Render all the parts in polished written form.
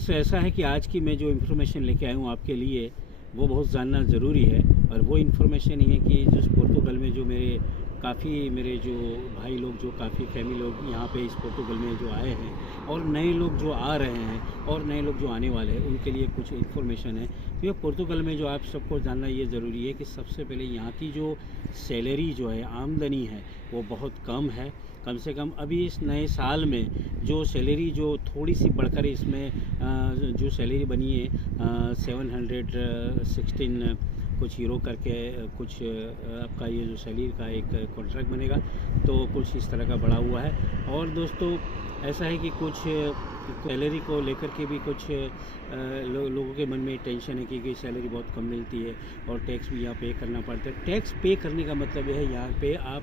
Guys, ऐसा है कि आज की मैं जो इन्फॉर्मेशन लेके आया हूँ आपके लिए, वो बहुत जानना ज़रूरी है। और वो इन्फॉर्मेशन ये है कि जिस पोर्तुगल में जो मेरे जो भाई लोग, जो काफ़ी फैमिली लोग यहाँ पे इस पोर्तुगल में जो आए हैं, और नए लोग जो आ रहे हैं और नए लोग जो आने वाले हैं, उनके लिए कुछ इन्फॉर्मेशन है। तो ये पोर्तुगल में जो आप सबको जानना ये ज़रूरी है कि सबसे पहले यहाँ की जो सैलरी जो है, आमदनी है, वो बहुत कम है। कम से कम अभी इस नए साल में जो सैलरी जो थोड़ी सी बढ़कर इसमें जो सैलरी बनी है 716 कुछ यूरो करके कुछ आपका ये जो सैलरी का एक कॉन्ट्रैक्ट बनेगा, तो कुछ इस तरह का बढ़ा हुआ है। और दोस्तों, ऐसा है कि कुछ सैलरी को लेकर के भी कुछ लोगों के मन में टेंशन है कि सैलरी बहुत कम मिलती है और टैक्स भी यहाँ पे करना पड़ता है। टैक्स पे करने का मतलब यह है, यहाँ पे आप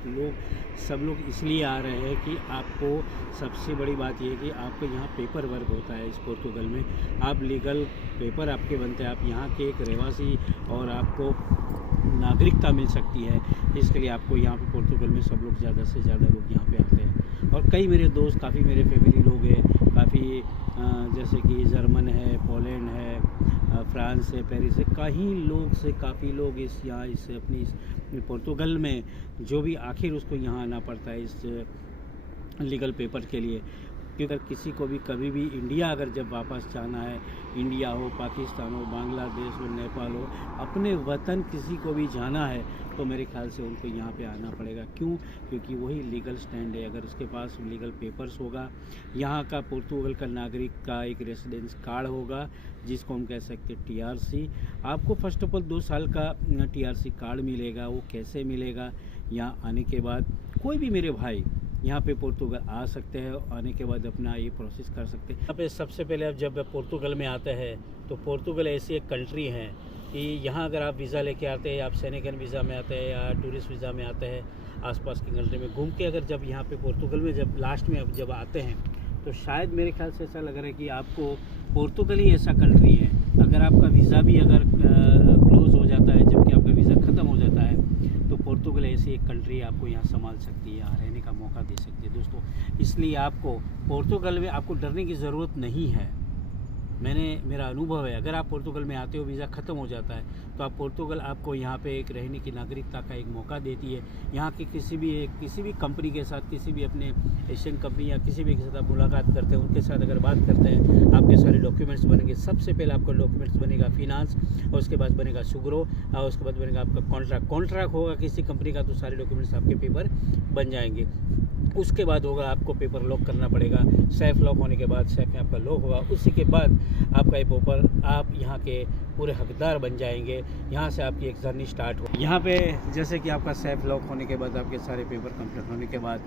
सब लोग इसलिए आ रहे हैं कि आपको सबसे बड़ी बात यह है कि आपको यहाँ पेपर वर्क होता है। इस पोर्तुगल में आप लीगल पेपर आपके बनते हैं, आप यहाँ के एक रहवासी और आपको नागरिकता मिल सकती है। इसके लिए आपको यहाँ पे पोर्तुगल में सब लोग ज़्यादा से ज़्यादा लोग यहाँ पे आते हैं। और कई मेरे दोस्त, काफ़ी मेरे फैमिली लोग हैं, काफ़ी जैसे कि जर्मन है, पोलैंड है, फ्रांस है, पेरिस है, काफ़ी लोग इस पोर्तुगल में जो भी आखिर उसको यहाँ आना पड़ता है इस लीगल पेपर के लिए। क्योंकि अगर किसी को भी कभी भी इंडिया अगर जब वापस जाना है, इंडिया हो, पाकिस्तान हो, बांग्लादेश हो, नेपाल हो, अपने वतन किसी को भी जाना है, तो मेरे ख्याल से उनको यहाँ पे आना पड़ेगा। क्यों? क्योंकि वही लीगल स्टैंड है। अगर उसके पास लीगल पेपर्स होगा, यहाँ का पोर्तुगल का नागरिक का एक रेसिडेंस कार्ड होगा, जिसको हम कह सकते हैं टीआरसी। आपको फर्स्ट ऑफ ऑल 2 साल का टीआरसी कार्ड मिलेगा। वो कैसे मिलेगा? यहाँ आने के बाद कोई भी मेरे भाई यहाँ पे पोर्तुगल आ सकते हैं, आने के बाद अपना ये प्रोसेस कर सकते हैं। यहाँ पे सबसे पहले आप जब पोर्तुगल में आते हैं, तो पोर्तुगल ऐसी एक कंट्री है कि यहाँ अगर आप वीज़ा लेके आते हैं, आप सैनिकन वीज़ा में आते हैं या टूरिस्ट वीज़ा में आते हैं, आसपास की कंट्री में घूम के अगर जब यहाँ पे पोर्तुगल में जब लास्ट में जब आते हैं, तो शायद मेरे ख्याल से ऐसा लग रहा है कि आपको पोर्तुगल ही ऐसा कंट्री है। अगर आपका वीज़ा भी अगर क्लोज़ हो जाता है, जबकि आपका वीज़ा ख़त्म हो जाता है, तो पोर्तुगल ऐसी एक कंट्री आपको यहाँ संभाल सकती है, यहाँ रहने का मौका दे सकती है दोस्तों। इसलिए आपको पोर्तुगल में आपको डरने की ज़रूरत नहीं है। मेरा अनुभव है, अगर आप पोर्तुगल में आते हो, वीज़ा ख़त्म हो जाता है, तो आप पोर्तुगल आपको यहाँ पे एक रहने की नागरिकता का एक मौका देती है। यहाँ की किसी भी कंपनी के साथ, किसी भी अपने एशियन कंपनी या किसी भी के साथ आप मुलाकात करते हैं, उनके साथ अगर बात करते हैं, आपके सारे डॉक्यूमेंट्स बनेंगे। सबसे पहले आपका डॉक्यूमेंट्स बनेगा फिनांस, और उसके बाद बनेगा सुग्रो, और उसके बाद बनेगा आपका कॉन्ट्रैक्ट होगा किसी कंपनी का, तो सारे डॉक्यूमेंट्स आपके पेपर बन जाएंगे। उसके बाद होगा आपको पेपर लॉक करना पड़ेगा। सेफ लॉक होने के बाद सेफ में आपका लॉक होगा, उसी के बाद आपका ये पेपर, आप यहाँ के पूरे हकदार बन जाएंगे। यहाँ से आपकी एक जर्नी स्टार्ट हो। यहाँ पे जैसे कि आपका सेफ लॉक होने के बाद, आपके सारे पेपर कंप्लीट होने के बाद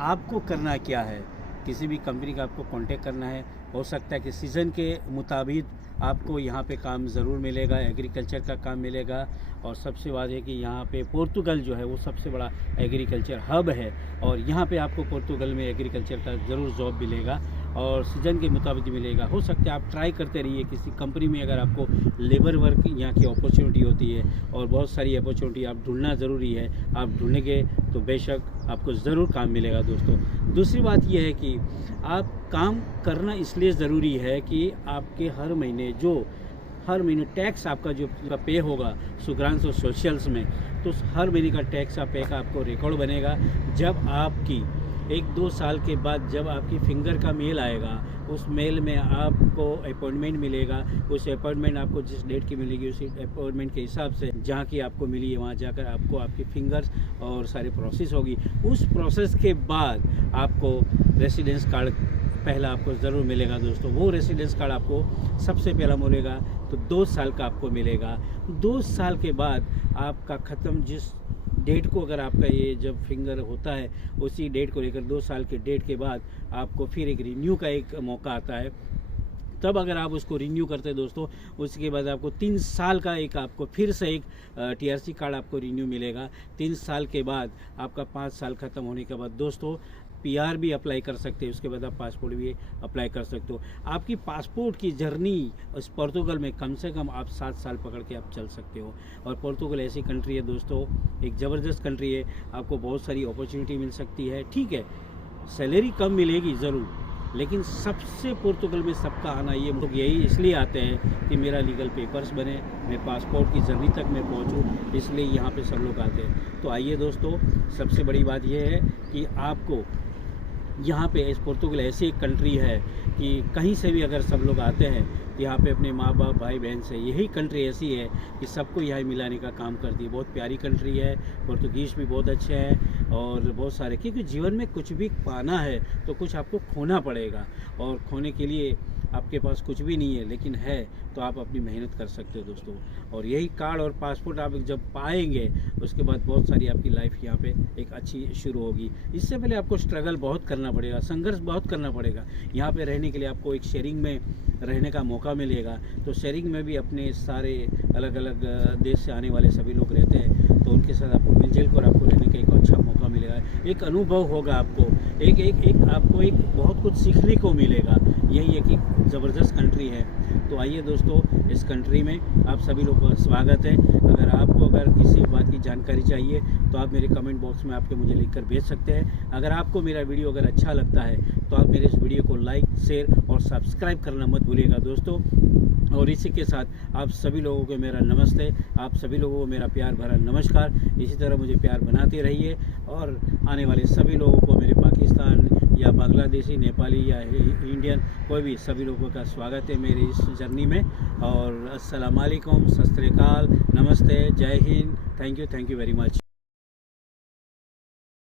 आपको करना क्या है, किसी भी कंपनी का आपको कांटेक्ट करना है। हो सकता है कि सीज़न के मुताबिक आपको यहाँ पे काम ज़रूर मिलेगा, एग्रीकल्चर का काम मिलेगा। और सबसे बात है कि यहाँ पे पोर्तुगल जो है वो सबसे बड़ा एग्रीकल्चर हब है, और यहाँ पे आपको पोर्तुगल में एग्रीकल्चर का ज़रूर जॉब मिलेगा और सीज़न के मुताबिक मिलेगा। हो सकता है आप ट्राई करते रहिए किसी कंपनी में, अगर आपको लेबर वर्क यहाँ की अपॉर्चुनिटी होती है, और बहुत सारी अपॉर्चुनिटी आप ढूंढना ज़रूरी है। आप ढूंढेंगे तो बेशक आपको ज़रूर काम मिलेगा दोस्तों। दूसरी बात यह है कि आप काम करना इसलिए ज़रूरी है कि आपके हर महीने टैक्स आपका जो पे होगा सुग्रांस और सोशल्स में, तो हर महीने का टैक्स पे का आपको रिकॉर्ड बनेगा। जब आपकी 1-2 साल के बाद जब आपकी फिंगर का मेल आएगा, उस मेल में आपको अपॉइंटमेंट मिलेगा। उस अपॉइंटमेंट आपको जिस डेट की मिलेगी, उसी अपॉइंटमेंट के हिसाब से जहाँ की आपको मिली है, वहाँ जाकर आपको आपकी फिंगर्स और सारी प्रोसेस होगी। उस प्रोसेस के बाद आपको रेसिडेंस कार्ड पहला आपको ज़रूर मिलेगा दोस्तों। वो रेसिडेंस कार्ड आपको सबसे पहला मिलेगा, तो 2 साल का आपको मिलेगा। 2 साल के बाद आपका ख़त्म, जिस डेट को अगर आपका ये जब फिंगर होता है, उसी डेट को लेकर 2 साल के डेट के बाद आपको फिर एक रिन्यू का एक मौका आता है। तब अगर आप उसको रिन्यू करते हैं दोस्तों, उसके बाद आपको 3 साल का आपको फिर से एक टीआरसी कार्ड आपको रिन्यू मिलेगा। 3 साल के बाद आपका 5 साल ख़त्म होने के बाद दोस्तों पीआर भी अप्लाई कर सकते हैं। उसके बाद आप पासपोर्ट भी अप्लाई कर सकते हो। आपकी पासपोर्ट की जर्नी उस पोर्तुगल में कम से कम आप 7 साल पकड़ के आप चल सकते हो। और पोर्तुगल ऐसी कंट्री है दोस्तों, एक ज़बरदस्त कंट्री है, आपको बहुत सारी अपॉर्चुनिटी मिल सकती है। ठीक है, सैलरी कम मिलेगी ज़रूर, लेकिन सबसे पुर्तगाल में सबका आना ये लोग यही इसलिए आते हैं कि मेरा लीगल पेपर्स बने, मैं पासपोर्ट की जर्नी तक मैं पहुंचूं, इसलिए यहाँ पे सब लोग आते हैं। तो आइए दोस्तों, सबसे बड़ी बात यह है कि आपको यहाँ पे इस पुर्तगाल ऐसी एक कंट्री है कि कहीं से भी अगर सब लोग आते हैं यहाँ पे अपने माँ बाप भाई बहन से, यही कंट्री ऐसी है कि सबको यहाँ मिलाने का काम करती है। बहुत प्यारी कंट्री है, पुर्तगीज़ भी बहुत अच्छे हैं और बहुत सारे, क्योंकि जीवन में कुछ भी पाना है तो कुछ आपको खोना पड़ेगा, और खोने के लिए आपके पास कुछ भी नहीं है लेकिन है तो आप अपनी मेहनत कर सकते हो दोस्तों। और यही कार्ड और पासपोर्ट आप जब पाएंगे उसके बाद बहुत सारी आपकी लाइफ यहाँ पे एक अच्छी शुरू होगी। इससे पहले आपको स्ट्रगल बहुत करना पड़ेगा, संघर्ष बहुत करना पड़ेगा। यहाँ पे रहने के लिए आपको एक शेयरिंग में रहने का मौका मिलेगा, तो शेयरिंग में भी अपने सारे अलग अलग देश से आने वाले सभी लोग रहते हैं, तो उनके साथ आपको मिलजुल कर आपको रहने का एक अच्छा मौका मिलेगा, एक अनुभव होगा आपको, आपको एक बहुत कुछ सीखने को मिलेगा। यही एक ज़बरदस्त कंट्री है। तो आइए दोस्तों, इस कंट्री में आप सभी लोगों का स्वागत है। अगर किसी बात की जानकारी चाहिए तो आप मेरे कमेंट बॉक्स में आपके मुझे लिखकर भेज सकते हैं। अगर आपको मेरा वीडियो अगर अच्छा लगता है तो आप मेरे इस वीडियो को लाइक, शेयर और सब्सक्राइब करना मत भूलिएगा दोस्तों। और इसी के साथ आप सभी लोगों को मेरा नमस्ते, आप सभी लोगों को मेरा प्यार भरा नमस्कार। इसी तरह मुझे प्यार बनाते रहिए, और आने वाले सभी लोगों को, मेरे पाकिस्तान या बांग्लादेशी, नेपाली या इंडियन, कोई भी, सभी लोगों का स्वागत है मेरी इस जर्नी में। और अस्सलाम वालेकुम, सत श्री अकाल, नमस्ते, जय Hind, thank you very much.